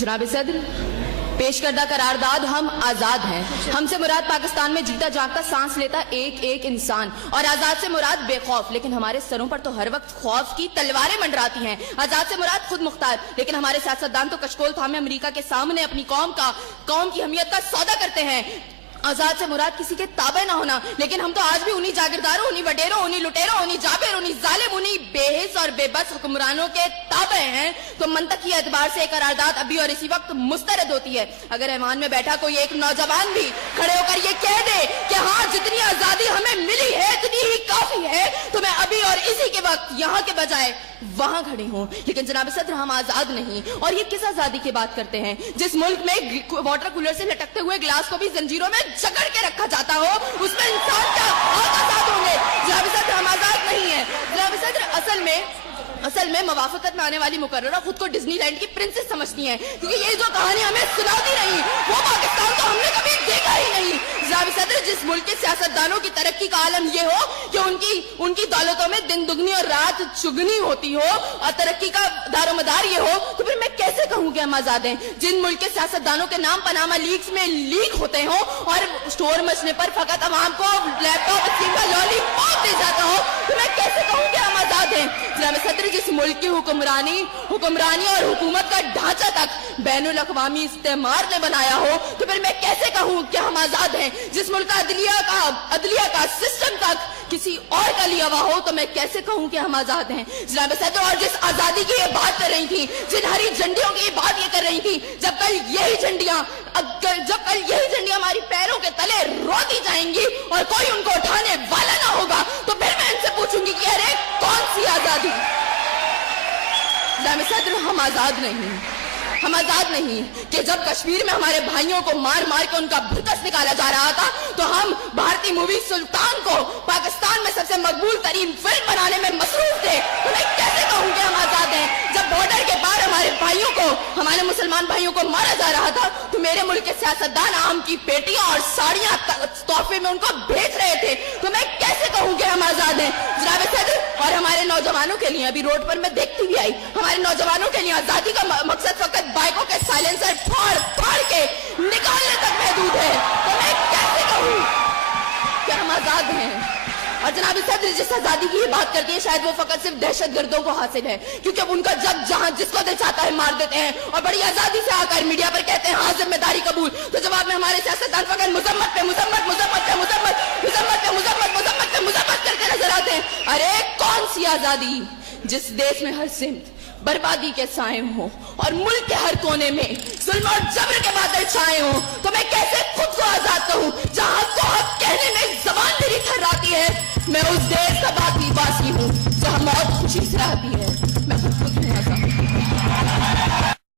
जनाब सदर, पेश करदा करारदाद हम आजाद हैं। हमसे मुराद पाकिस्तान में जीता जागता सांस लेता एक एक इंसान, और आजाद से मुराद बेखौफ, लेकिन हमारे सरों पर तो हर वक्त खौफ की तलवारें मंडराती हैं। आजाद से मुराद खुद मुख्तार, लेकिन हमारे सियासतदान तो कशकोल थामे अमेरिका के सामने अपनी कौम की हमियत का सौदा करते हैं। आजाद से मुराद किसी के ताबे ना होना, लेकिन हम तो आज भी उन्हीं जागीरदारों, उन्हीं वडेरों, उन्हीं लुटेरों, उन्हीं जाबिर, उन्हीं जालिम, उन्हीं बेहिस और बेबस हुक्मरानों के ताबे हैं। तो मंतकी एतबार से करारदाद अभी और इसी वक्त मुस्तरद होती है। अगर ऐवान में बैठा कोई एक नौजवान भी खड़े होकर ये कह दे कि हाँ, जितनी आजादी हमें मिली है इतनी ही काफी है, तो मैं अभी और इसी के वक्त यहाँ के बजाय वहां खड़ी हूँ। लेकिन जनाब सदर, हम आजाद नहीं। और ये किस आजादी की बात करते हैं जिस मुल्क में वाटर कूलर से लटकते हुए गिलास को भी जंजीरों में जकड़ के रखा जाता हो, उसमें इंसान क्या आजाद होंगे? जनाब सदर, हम आजाद नहीं है। जनाब सदर, असल में मवाफकत में आने वाली मुकर्ररा खुद को डिज्नीलैंड की प्रिंसेस समझती हैं, क्योंकि ये जो कहानी हमें सुनाती रही वो पाकिस्तान तो हमने कभी देखा ही नहीं। जनाब सदर, जिस मुल्क के सियासतदानों की तरक्की का आलम ये हो कि उनकी दौलतों में दिन दुगनी और रात चुगनी होती हो और तरक्की का दारोमदार ये हो, तो फिर मैं कैसे कहूँ कि हम आजाद हैं? जिन मुल्क के सियासतदानों के नाम पनामा लीक्स में लीक होते हो और स्टोर मचने पर फकत अवाम को लैपटॉप स्कीम का लॉलीपॉप दे जाता हो, तो मैं कैसे कहूँ कि हम आजाद हैं? जनाब सदर, जिस मुल्क की हुक्मरानी और हुकूमत का ढांचा तक बैनुल अक़वामी इस्तेमार ने बनाया हो, तो फिर मैं कैसे कहूँ कि हम आजाद हैं? जिस मुल्क का अदलिया का सिस्टम तक किसी और का लिया हुआ हो, तो मैं कैसे कहूँ कि हम आजाद हैं? जनाब सदर, और जिस आजादी की ये बात कर रही थी, जिन हरी झंडियों की ये बात ये कर रही थी, जब कल यही झंडियां हमारी पैरों के तले रोती जाएंगी और कोई उनको उठाने वाला ना होगा, तो फिर मैं इनसे पूछूंगी कि अरे कौन सी आजादी? जनाब सदर, हम आजाद नहीं कि जब कश्मीर में हमारे भाइयों को मार मार के उनका भुतस निकाला जा रहा था, तो हम भारतीय मूवी सुल्तान को पाकिस्तान में सबसे मकबूल तरीन फिल्म बनाने में मसरूफ थे। तो मैं कैसे कहूँ कि हम आजाद हैं? जब बॉर्डर के पार हमारे मुसलमान भाइयों को मारा जा रहा था, तो मेरे मुल्क के सियासतदान आम की पेटियां और साड़ियां तोहफे में उनको भेज रहे थे। तो मैं कैसे कहूँ कि हम आजाद हैं? जनाब सदर, और हमारे नौजवानों के लिए, अभी रोड पर मैं देखती भी आई, हमारे नौजवानों के लिए आजादी का मकसद फकत बाइकों के साइलेंसर फाड़ फाड़ के निकालने तक महदूद है। तो मैं कैसे कहूँ कि हम आजाद हैं? और जनाब सदर, जिस आजादी की बात करती है, शायद वो फकत सिर्फ दहशतगर्दों को हासिल है, क्योंकि उनका जब जहां जिसको दिल चाहता है मार देते हैं और बड़ी आजादी से आकर मीडिया पर कहते हैं हाँ जिम्मेदारी कबूल। तो जवाब में हमारे सियासतदान फकत मुजम्मत करके नजर आते हैं। अरे कौन सी आजादी जिस देश में हर सिमत बर्बादी के साए हो और मुल्क के हर कोने में जुल्म और जबर के बादल छाए हो? तो मैं कैसे खुद को आजाद कहूँ जहाँ को हक कहने में जबान मेरी थर्राती है? मैं उस देश का बाकी वासी हूँ जहाँ मौत खुशी से आती है। मैं खुद हूँ आजाद।